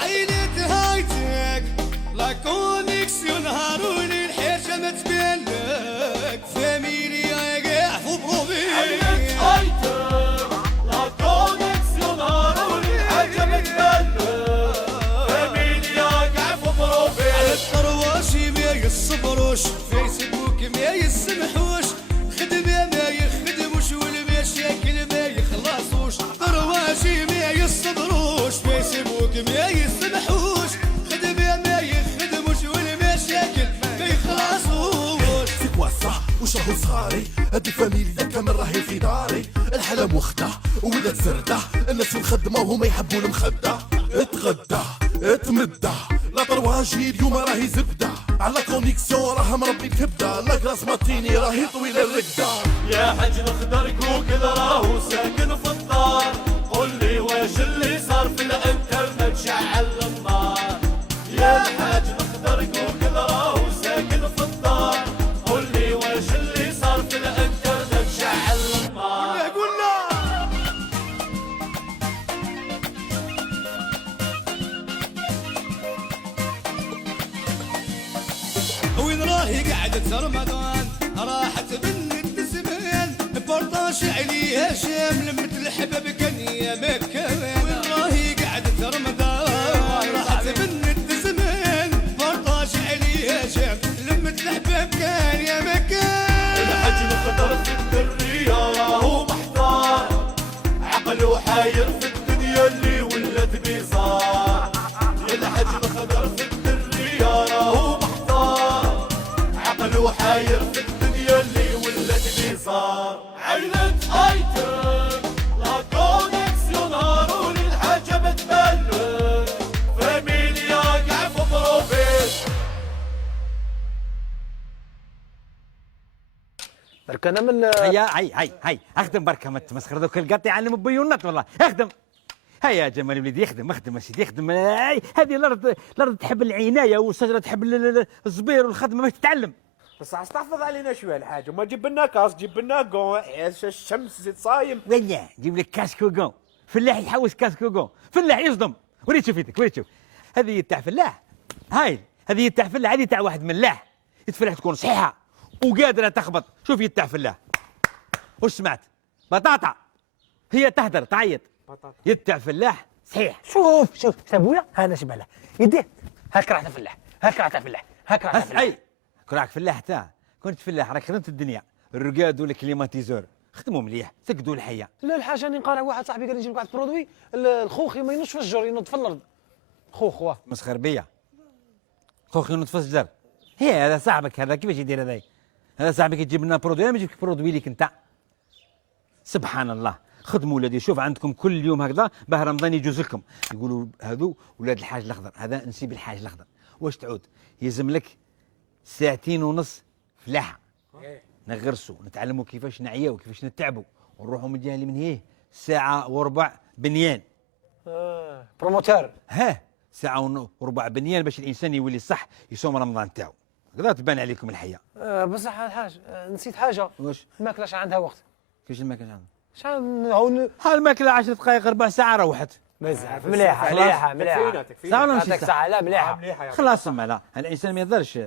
عينة هايتك لا كونيكسيون هاروني الحاجة ما تبان لك فاميليا كاع فو بروفي عينة هايتك لا كونيكسيون هاروني الحاجة ما تبان لك فاميليا كاع فو بروفي على الطرواشي ما يصبروش فيسبوك ما يسمحوش خدمة ما يخدموش والمشاكل ما يخلصوش طرواشي ما يصبروش فيسبوك ما يسمحوش خدمة ما يخدموش والمشاكل ما يخلصوش في كواسا وشهو صغاري هادي فاميليا كامل راهي في داري الحلا مخدة ولات زردة الناس في الخدمة وهما يحبوا المخدة اتغدى اتمدى لا طرواجي اليوم راهي زبدة على كونيكسيون راه مربي الكبدة لا كراس ماتيني راهي طويلة الركدة يا حاج الخضر كوكل راهو ساكن في الدار قول لي واش اللي صار في الانترنت شعل النار يا حاج الخضر كوكل راهو ساكن في الدار قول لي واش اللي صار في الانترنت شعل النار قلنا وين راهي قعدة رمضان راحت بنت زمان بارطاج عليها شام لمت الحباب كان يا مكان وين راهي قعدة رمضان راحت بنت زمان بارطاج عليها شام لمت الحباب كان يا مكان الحاج الخضر في الدرية راهو محتار عقله حاير في الدنيا اللي ولات بيزار يا الحاج الخضر في الدرية راهو محتار عقله حاير في الدنيا اللي ولات بيزار عينة هايتك لا كونيكسيون هاروني الحاجة ما تبان فاميليا كاع في بروفيت برك انا من هيا اخدم بركه ما تمسخر دوك القط يعلم بيونات والله اخدم. هيا يا جمال وليدي اخدم سيدي اخدم. هذه الارض تحب العنايه والشجره تحب الصبير والخدمه باش تتعلم. بس استحفظ علينا شويه الحاج وما تجيب لنا كاس جيب لنا كون الشمس زيد صايم وين جيب لك كاس كوكون فلاح يحوس كاس كوكون فلاح يصدم. وريت شوف يدك وريت شوف هذه تاع فلاح هاي هذه تاع فلاح هذه تاع واحد ملاح يتفلاح تكون صحيحه وقادره تخبط. شوف يد تاع فلاح وش سمعت بطاطا هي تهدر تعيط يد تاع فلاح صحيح. شوف ابويا هذا شبه يديه هاك راح تفلاح هاك راح تفلاح هاك راح تفلاح اي كراك فلاح تاع كنت فلاح راك خدمت الدنيا الرقاد والكليماتيزور خدموا مليح سقدوا الحياه. لا الحاج راني نقارع واحد صاحبي قال لي نجيب واحد برودوي الخوخي ما ينوضش في الجر ينوض في الارض خوخ واه مسخر بيا خوخي ينوض في الشجر. هي هذا صاحبك هذا كيفاش يدير هذا صاحبك يجيب لنا برودوي ما يجيبك برودوي ليك انت. سبحان الله خدموا ولادي. شوف عندكم كل يوم هكذا باه رمضان يجوز لكم يقولوا هذو ولاد الحاج الاخضر هذا نسيب الحاج الاخضر. واش تعود يلزم لك 2.5 ساعة فلاحه نغرسوا نتعلموا كيفاش نعياو وكيفاش نتعبوا ونروحوا من جهه اللي من هيه 1.25 ساعة بنيان. بروموتور ها 1.25 ساعة بنيان باش الانسان يولي صح يصوم رمضان تاعو. هكذا تبان عليكم الحياه. بصح الحاج نسيت حاجه واش الماكله شحال عندها وقت كيفاش الماكله عندك؟ شحال هون الماكله 10 دقائق ربع ساعه روحت. بزاف مليحه ساعه ولا نص عندك ساعه ساعه لا مليحه خلاص ما لا الانسان ما يقدرش.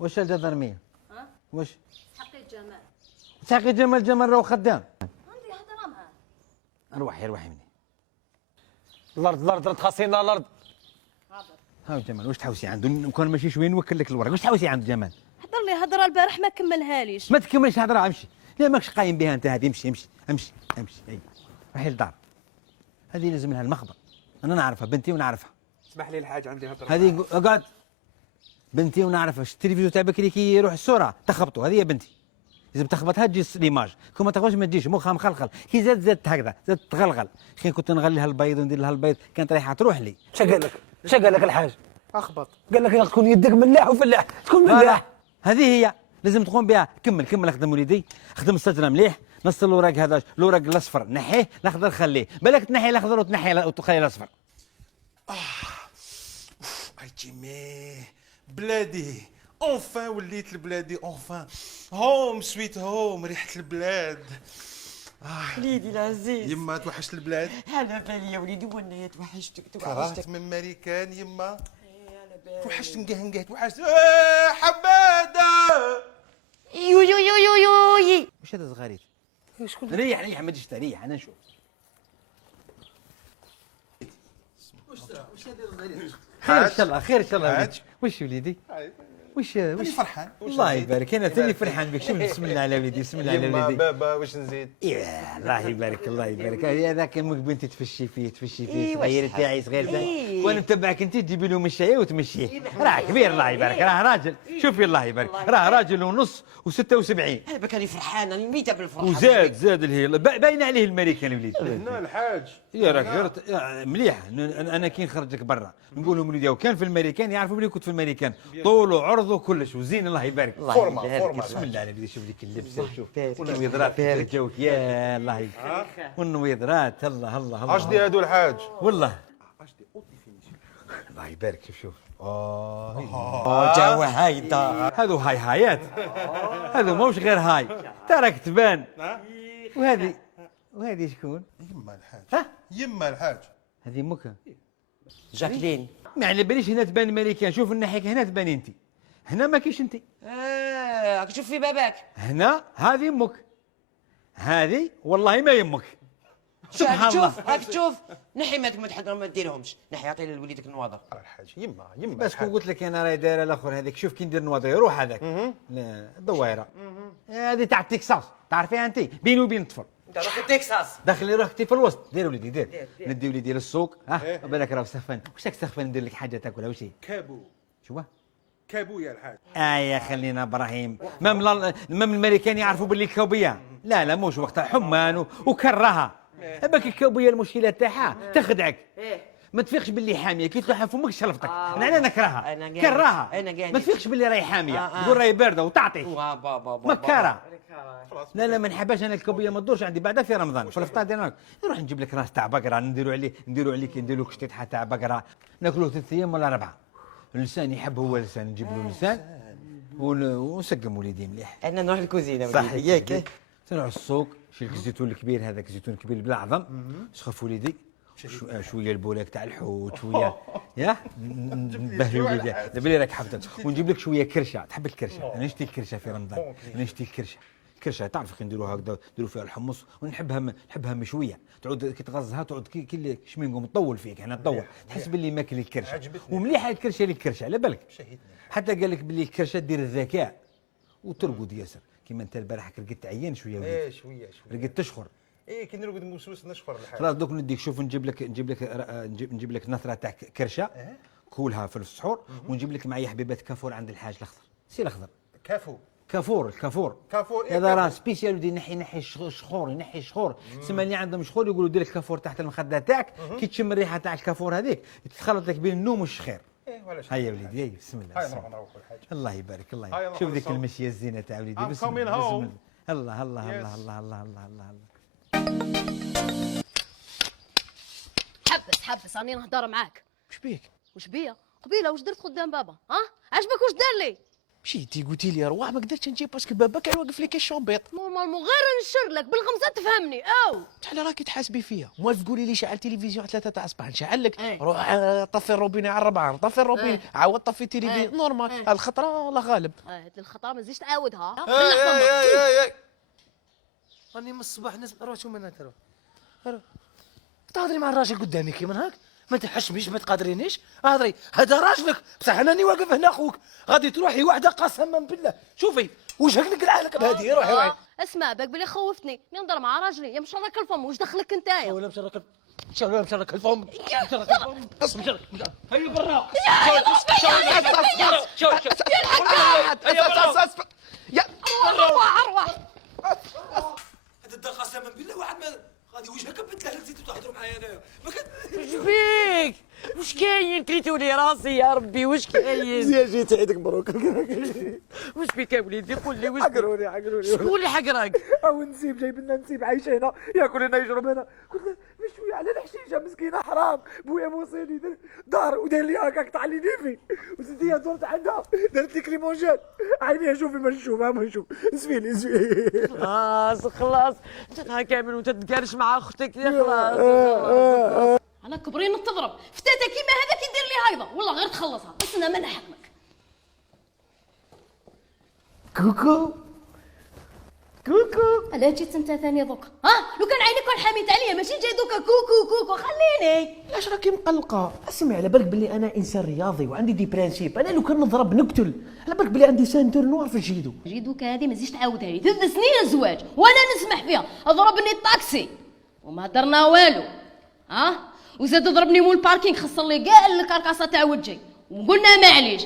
واش الجدرميه؟ واش؟ تحقي جمال راهو خدام. عندي هضره معاه. روحي مني. الارض خاصينا الارض. هاو جمال واش تحوسي عنده كون ماشي شويه نوكل لك الورق واش تحوسي عنده جمال؟ هضر لي هضره البارح ما كملهاليش. ما تكملش هضره امشي. لا ماكش قايم بها انت هذه امشي اي روحي للدار. هذه لازم لها المخبر انا نعرفها بنتي ونعرفها. اسمح لي الحاج عندي هضره هذه اقعد بنتي ونعرفها. التلفزيون تاع بكري كي يروح الصوره تخبطوا هذه هي بنتي لازم تخبطها تجي ليماج كون ما تخبطش ما تجيش مخها مخلخل كي زادت هكذا زادت تغلغل. خي كنت نغلي لها البيض وندير لها البيض كانت رايحه تروح لي. اش قال لك الحاج اخبط قال لك تكون يدك ملاح وفلاح تكون ملاح. هذه هي لازم تقوم بها. كمل اخدم وليدي اخدم الشجره مليح نص الوراق هذا الوراق الاصفر نحيه الاخضر خليه بالك تنحي الاخضر وتخلي الاصفر. ايتيمي بلادي اونفان وليت لبلادي اونفان هوم سويت هوم ريحة البلاد وليدي العزيز. يما توحشت البلاد. هلا بالي يا وليدي، وانا توحشتك كرهت من ماريكان يما. هلا بالي. توحشت نقهنقه توحشت. حماده. يو يو يو يو يو. واش هذا صغاريت؟ شكون ريح ما تجيش ريح انا نشوف. خير ان شاء الله خير ان شاء الله وليدي. وش وليدي؟ وش فرحان. الله يبارك انا تاني فرحان بك. شوف بسم الله على وليدي بسم الله على يما وليدي. بابا واش نزيد؟ إيه الله يبارك الله يبارك. هذاك امك بنتي تفشي فيه إيه صغير واش تاعي صغير تاعي إيه. وانا نتبعك انت تجيبي له من الشاي وتمشيه. راه كبير الله يبارك راه راجل. شوفي الله يبارك راه راجل ونص و76 انا بكاني فرحان، راني ميته بالفرحه. وزاد الهيل باين عليه الماريكان وليدي. هنا الحاج. يا راك غير مليح. انا كي نخرجك برا نقول لهم وليدي وكان في الماريكان يعرفوا بلي كنت في الماريكان طوله وعرضه كلش وزين الله يبارك. فورما بسم الله على وليدي. شوف لك اللبسه شوف والنويضرات جوك يا الله يبارك. والنويضرات الله الله الله. عشدي هادو الحاج. والله الله يبارك. شوف جاوا هايدا. هذو هايات هذو موش غير هاي تراك تبان. وهذه شكون؟ يما الحاج. ها يما الحاج. هذه امك. جاكلين. ما على باليش هنا تبان الماريكان. شوف الناحية هنا تبان انت هنا ما كيش انت. راك شوف في باباك. هنا هذه امك هذه والله ما يمك. سبحان الله. شوف راك تشوف نحي ما ديرهمش، نحي عطي لوليدك النواظر. الحاج يما بس كون قلت لك انا راهي دايره الاخر هذيك. شوف كي ندير نواضي روح هذاك لا الدويره هذه تاع تكساس تعرفيها انت بيني وبين الطفل. انت روح تكساس. داخلي روحتي في الوسط. دير وليدي دير. ندي وليدي للسوق بالك راه سخفان. واش راك سخفان ندير لك حاجه تاكلها وشي. كابو. شو كابو يا الحاج. يا خلينا ابراهيم. مام الامريكان يعرفوا باللي كوبيه. لا موش وقتها حمان وكرهها. باك الكوبيه المشكله تاعها تخدعك. ما تفيقش باللي حاميه كي تلوحها فمك شلفتك. انا نكرهها كرهها. ما تفيقش باللي راهي حاميه تقول راهي بارده وتعطي مكاره. لا ما نحبهاش انا الكوبيه ما تدورش عندي بعدها في رمضان في الفطار ديالنا نروح نجيب لك راس تاع بقره نديروا عليه كي نديروا كشطيطه تاع بقره ناكلوه 3 ايام ولا 4. اللسان يحب هو اللسان نجيب له اللسان ونسقم وليدي مليح. انا نروح الكوزينه وليدي ياك تروح السوق شيل الزيتون الكبير هذاك الزيتون الكبير بالعظم سخف وليدي شويه البولاك تاع الحوت شويه يا نبهلي وليدي دابا راك حفظت. ونجيب لك شويه كرشه. تحب الكرشه؟ انا نشتي الكرشه في رمضان. انا نشتي الكرشه تعرف كي نديروها هكذا نديروا فيها الحمص ونحبها مشويه تعود كي تغزها تعود كي شمينكم تطول فيك احنا تطول تحس باللي ماكل الكرشه. ومليحه الكرشه على بالك. حتى قال لك باللي الكرشه دير الذكاء وترقد ياسر كيما انت البارح رقدت عيان شويه وليدي. شويه رقدت تشخر. كي نرقد موسوس نشفر الحاج. خلاص دوك نديك شوف نجيب لك نثره تاع كرشه كولها في السحور ونجيب لك معايا حبيبات كافور عند الحاج الاخضر. سي الاخضر كافور هذا راه سبيسيال ودي ينحي الشخور ينحي الشخور. سما اللي عندهم شخور يقولوا دير الكافور تحت المخده تاعك كي تشم الريحه تاع الكافور هذيك تتخلط لك بين النوم والشخير. هيا وليدي بسم الله. هيا نروحوا الحاج. الله يبارك الله يبارك. شوف ذيك المشيه الزينه تاع وليدي بسم الله. الله الله الله الله الله الله الله. حبس راني نهضر معاك. واش بيك؟ وش بيا؟ قبيله واش درت قدام بابا؟ عجبك واش دار لي؟ مشيتي قلتي لي رواح ما قدرتش نجي باسكو بابا كان واقف لي كالشومبيط. نورمالمون غير نشر لك بالغمزه تفهمني. شحال راكي تحاسبي فيا؟ موالف تقولي لي شعل تلفزيون 3 تاع الصباح نشعل لك روح طفي الروبيني على 4 طفي الروبيني عاود طفي التلفزيون نورمال. الخطره الله غالب. هاد الخطره ما تزيدش تعاودها. راني من الصباح نسمع روح شو من ترى تهضري مع الراجل قدامي كيما هاك ما تحشميش ما تقادرينيش. هضري هذا راجلك بصح انني واقف هنا اخوك غادي تروحي وحده قسما بالله. شوفي وجهك نقلع لك بهذه روحي اسمع باك بلي خوفتني نهضر مع راجلي يا مشرك الفم واش دخلك نتايا؟ ولا مشرك مشرك الفم قسم مشرك هيا برا يا اروح هذا قسما بالله واحد ما غادي وجهك بدله زيدتو تهضروا معايا انايا واش بيك؟ واش كاين كليتو لي راسي يا ربي واش كاين؟ زين جيت عيدك مبروك. واش بيك يا وليدي قول لي واش حقروني شكون اللي حقرك؟ او نسيب جايب لنا نسيب عايش هنا ياكل هنا يشرب هنا قلنا شويه على الحشيشه مسكينه حرام. بويا موصيني دار ودار لي هكاك طلع لي نيفي وزديها دورت عندها دارت لي كريمونجات. عينيها شوفي ما نشوفها ما نشوف. نسفيني خلاص انت كامل وانت تقارش مع اختك يا خلاص. انا كبرين تضرب فتاته كيما هذاك يدير لي هايضه والله غير تخلصها بس انا ما نحكمك. كوكو علاه جيت انت ثاني دوكا؟ لو كان عيني كون حاميت عليا ماشي جاي دوكا كوكو خليني. علاش راكي مقلقه؟ اسمعي على بالك بلي انا انسان رياضي وعندي دي برانسيب. انا لو كان نضرب نقتل. على بالك بلي عندي سانتور نوار في جيدو. جيدوكا هذه ما تزيدش تعاودها لي 3 سنين الزواج وانا نسمح فيها. ضربني الطاكسي وما درنا والو. وزاد ضربني مول الباركينغ خسر لي كاع الكركاسه تاع وجهي وقلنا معليش.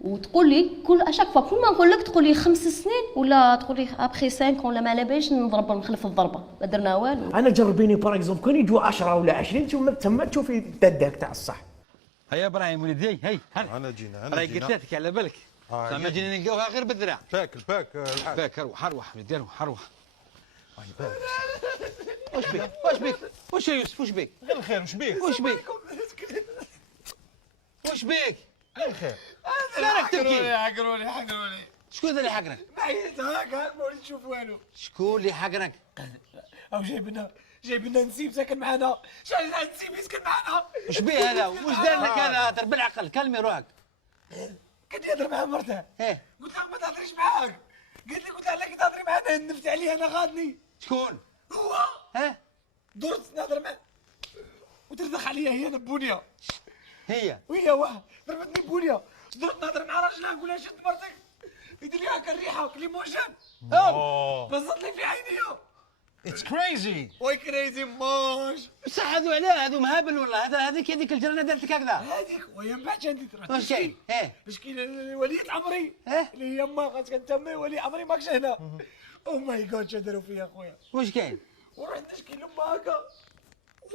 وتقول لي كل اشاك فوا كل ما نقول لك تقول لي 5 سنين ولا تقول لي ابخي 5 ولا ما على باليش نضرب نخلف الضربه ما درنا والو. انا جربيني باغ اكزومبل كون يجوا 10 ولا 20 ثم تشوفي الدداك تاع الصح. هيا ابراهيم وليدي هي انا جينا راهي قتلتك على بالك. ما جينا نلقاوها غير بالذراع. باك الحاج. باك اروح وليدي اروح. باك. واش بيك واش يا يوسف واش بيك؟ غير الخير واش بيك؟ واش بيك؟ غير الخير. لا راك تبكي. حقروني شكون اللي حقرك؟ معيت هكا ما وليت نشوف والو. شكون اللي حقرك؟ او جايب لنا نسيب ساكن معنا. شحال نسيب يسكن معنا. واش بيه هذا؟ واش دار لك هذا؟ هضر بالعقل كلمي روحك. كان يهضر مع مرته. قلت لها ما تهضريش معاك. قالت لي قلت لها كي تهضري معانا نفت عليه انا غادني. شكون؟ هو. درت نهضر معاه وتردخ عليا هي نبونيه. وهي واه ضربتني بونيه. درت نهضر مع راجلها نقول لها شد مرتك يدير لي هكا الريحه كليمونجان. بزط لي في عينيا. اتس كريزي. واي كريزي ماش. بصح هذو مهابل والله. هذيك الجرانه دارت لك هكذا. هذيك وهي من بعد عندي تروح. واش كاين؟ باش كاين ولية عمري اللي هي ما خاصك تسمي ولي عمري ماكش هنا. او ماي جاد شنو داروا فيا خويا. واش كاين؟ ورحت نشكي لامها هكا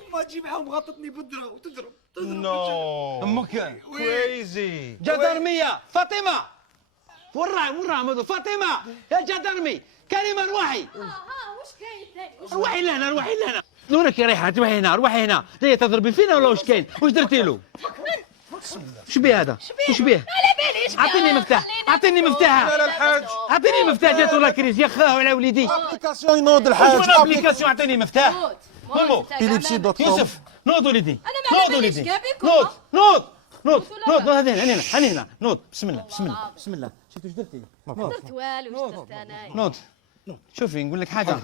وما تجي معاهم غطتني بالدرا وتضرب. نو. امك كريزي. جدرميه فاطمه. وراهم هذو فاطمه يا جدرمي كريمه روحي. واش كاين ثاني؟ روحي لهنا. نورك يا ريحه روحي هنا. جايه تضربي فينا ولا واش كاين؟ واش درتي له؟ واش بيه هذا؟ واش بيه؟ على باليش. اعطيني مفتاح. لا الحاج. اعطيني مفتاح جات ولا كريز يا خاه ولا وليدي. ابليكاسيون ينوض الحاج. واش من ابليكاسيون اعطيني مفتاح. نوض بيليبسي.com. يوسف نوض وليدي. أنا ما على باليش كاع بكم. نوض هنا نوض. بسم الله. شفت واش درتي؟ درت والو واش درت انايا. نوض. شوفي نقول لك حاجه.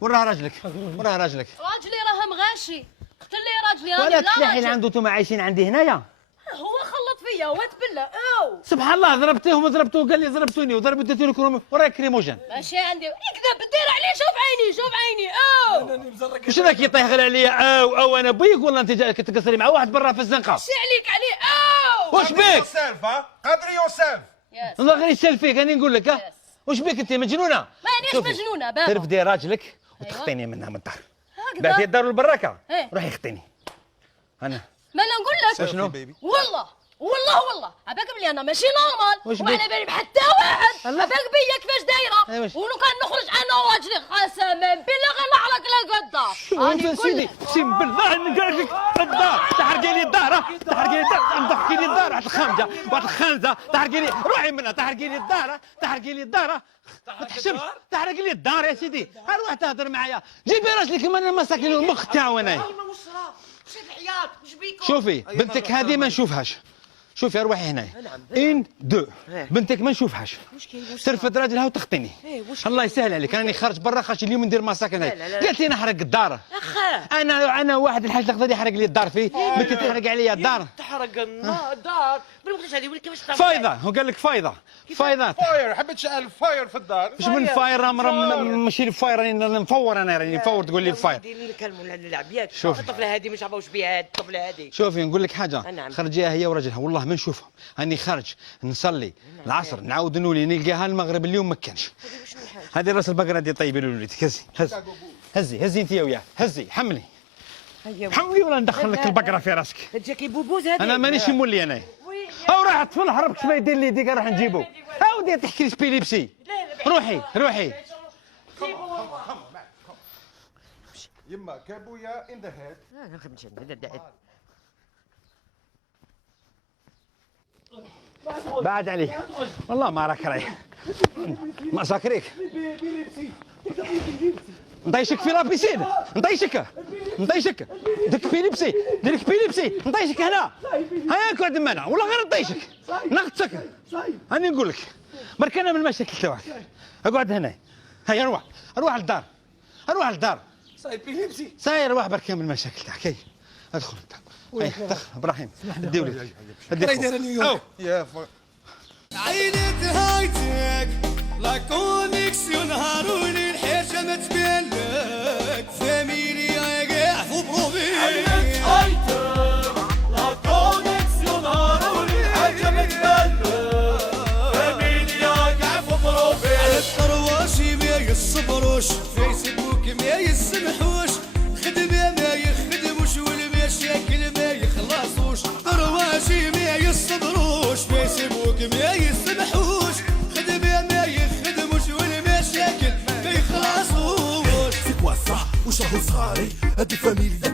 وراه راجلك. راجلي راه مغاشي. قتل لي راجلي راني ولا لا تلاحين راجل. عنده انتم عايشين عندي هنايا. هو خلط فيا وتبلى سبحان الله ضربتوه قال لي ضربتوني وضربت لكم وراه كريموجان. ماشي عندي يكذب بالدير عليه. شوف عيني انا مزرق. واش راك يطيح غير عليا او انا بيك ولا انت جاي كتقصري مع واحد برا في الزنقه؟ ماشي عليك عليه واش بيك؟ قدري يوسف. الله غير يسال فيك راني نقول لك. واش بيك انت مجنونه؟ مانيش مجنونه بابا. ترفدي راجلك وتخطيني منها من الدار. بعتي الدار والبراكه روحي خطيني انا. ما انا نقول لك شنو؟ والله عباك بلي انا ماشي نورمال وعلى بالي حتى واحد. عباك بيا كيفاش دايره ولو كان نخرج انا وراجلي قسما بالله غير نعرق لقدام. شو انت سيدي اقسم بالله نقول لك الدار تحرقي لي الدار تضحكي لي الدار واحد الخنجه واحد الخنزه تحرقي لي روحي منها تحرقي لي الدار ما تحشمش تحرق لي الدار يا سيدي. روح تهضر معايا جيبي راجلك انا ما ساكن المخ تاعو انايا. شوفي بنتك هذه ما نشوفهاش. شوفي اروحي هنا ان دو بنتك ما نشوفهاش. ترفد راجلها وتخطيني. الله يسهل عليك راني خارج برا خاطر اليوم ندير مساكن هاي. قالت لي نحرق الدار. انا واحد الحاج تقدر يحرق لي الدار فيه متى تحرق عليا الدار. تحرق الدار بالوقت هذه كيفاش فايضه هو قال لك فايضه. فاير حبيت شعل فاير في الدار. مش من فاير ماشي الفاير راني نفور انا راني نفور تقول لي الفاير. نكلموا اللعب ياك. شوفي الطفله هذه مش عارفه واش بها الطفله هذه. شوفي نقول لك حاجه خرجيها هي وراجلها والله ما نشوفهم. هاني خارج نصلي العصر نعاود نولي نلقاها المغرب اليوم ما كانش. هذه راس البقره دي طيبي لوليدك. هزي انت وياه حملي ولا ندخل لك البقره في راسك. تجيكي بوبوز هذه. انا مانيش مولي انا. او راح طفل هرب كيف يدير لي ديك راح نجيبو. ودي تحكي لي سبيليبسي. روحي يما كابويا ان ذا هيد. بعد عليك والله ما راك رايح ما ساكريك نطيشك في لابيسين نطيشك ديك بيليبسي نطيشك هنا هيا اقعد معنا والله غير نطيشك نغتك هاني نقول لك برك انا من المشاكل تاعك اقعد هنا هيا روح للدار صايب بيليبسي ساير روح برك من المشاكل تاعك هيا ادخل انت هيا دخل ابراهيم اديو لي يا عينت هايتك لا كونيكسيون هاروني الحاجة ما تبان لك فاميليا قاع في بروبي عينت هايتك لا كونيكسيون هاروني الحاجة ما تبان لك فاميليا قاع في بروبي على الطرواشي ما يصبروش فيسبوك ما يسمحوش خدمة ما يخدموش والمشاكل ما يخلصوش طرواشي ما يصبروش فيسبوك ما يسمحوش خدمة ما يخدموش والمشاكل ما يخلصوش فيك واسع وش راهو صغاري هادي فاميليا